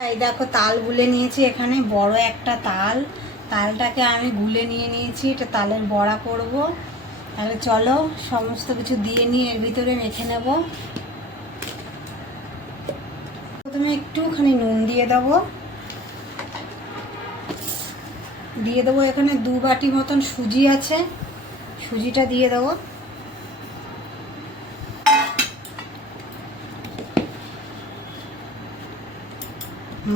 এই দেখো তাল গুলে নিয়েছি, এখানে বড় একটা তাল, তালটাকে আমি গুলে নিয়েছি। এটা তালের বড়া করব। তাহলে চলো সমস্ত কিছু দিয়ে নিয়ে এর ভিতরে মেখে নেব। প্রথমে একটুখানি নুন দিয়ে দেবো এখানে 2 বাটি মতন সুজি আছে, সুজিটা দিয়ে দেবো।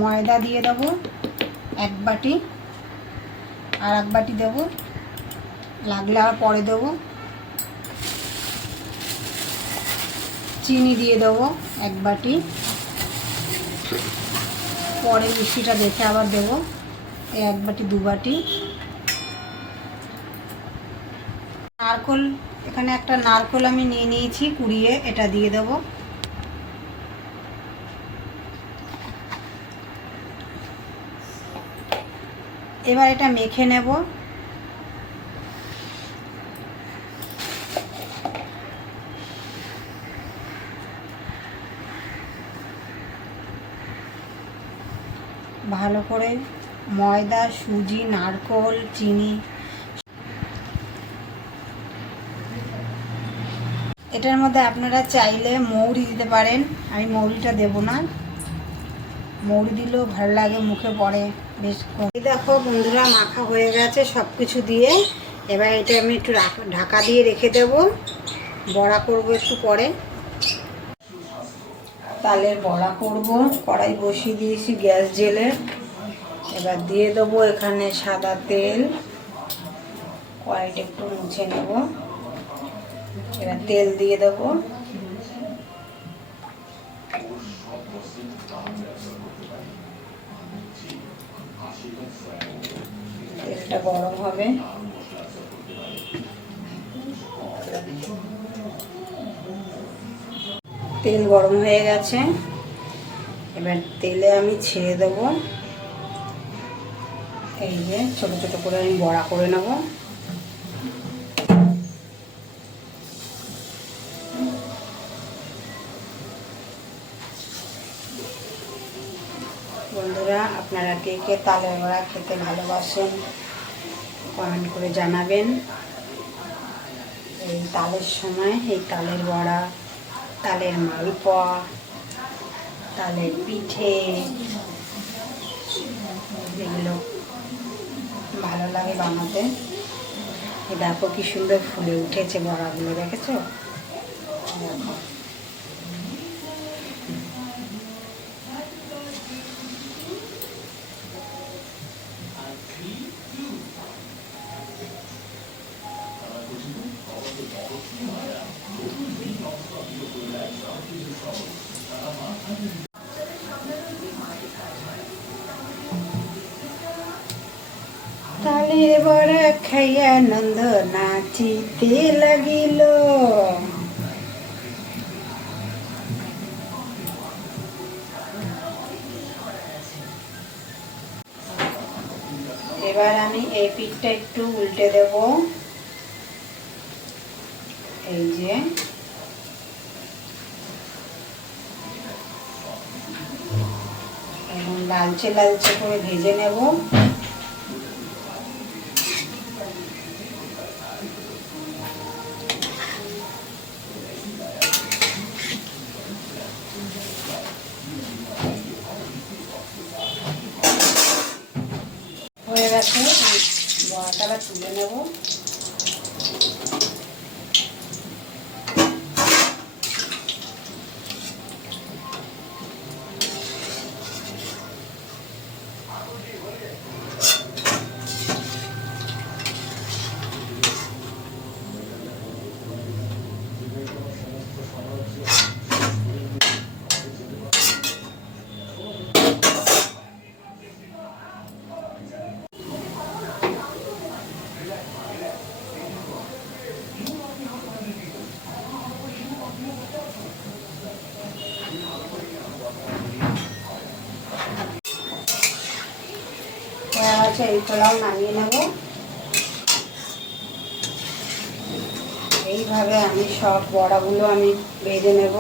ময়দা দিয়ে দেবো 1 বাটি, আর 1 বাটি দেবো, লাগলে আর পরে দেবো। চিনি দিয়ে দেবো 1 বাটি, পরে মিষ্টিটা দেখে আবার দেবো। এই 1 বাটি 2 বাটি। নারকোল, এখানে একটা নারকোল আমি নিয়ে নিয়েছি কুড়িয়ে, এটা দিয়ে দেবো। এবার এটা মেখে নেব। ভালো করে ময়দা, সুজি, নারকোল, চিনি, এটার মধ্যে আপনারা চাইলে মৌরি দিতে পারেন, আমি মৌরিটা দেব না। মৌরি দিলেও ভালো লাগে, মুখে পড়ে বেশ। দেখো বন্ধুরা, মাখা হয়ে গেছে সব কিছু দিয়ে। এবার এটা আমি একটু ঢাকা দিয়ে রেখে দেব, বড়া করব একটু পরে। তালের বড়া করব, কড়াই বসিয়ে দিয়েছি গ্যাস জেলে। এবার দিয়ে দেবো এখানে সাদা তেল, কড়াইটা একটু মুছে নেব। এবার তেল দিয়ে দেবো। তেলটা গরম হবে। তেল গরম হয়ে গেছে, এবার তেলে আমি ছেড়ে দেবো। এই যে ছোট ছোট করে আমি বড়া করে নেব। বন্ধুরা, আপনারা কে কে তালের বড়া খেতে ভালোবাসেন কমেন্ট করে জানাবেন। এই তালের সময় এই তালের বড়া, তালের মালপোয়া, তালের পিঠে, এগুলো ভালো লাগে বানাতে। দেখো কি সুন্দর ফুলে উঠেছে বড়াগুলো, দেখেছো? দেখো তালের বড়া খাইয়া নন্দ নাচিতে লাগিল। এবার আমি এই পিঠটা একটু উল্টে দেব। এই যে এবং লালচে লালচে করে ভেজে নেব। হয়ে গেছে, বড়াটা তুলে নেব। এই পোলাও নামিয়ে নেব। এইভাবে আমি সব বড়াগুলো আমি ভেজে নেব।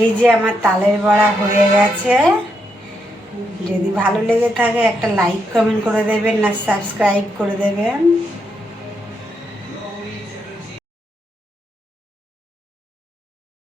এই যে আমার তালের বড়া হয়ে গেছে। যদি ভালো লেগে থাকে একটা লাইক কমেন্ট করে দেবেন, না সাবস্ক্রাইব করে দেবেন।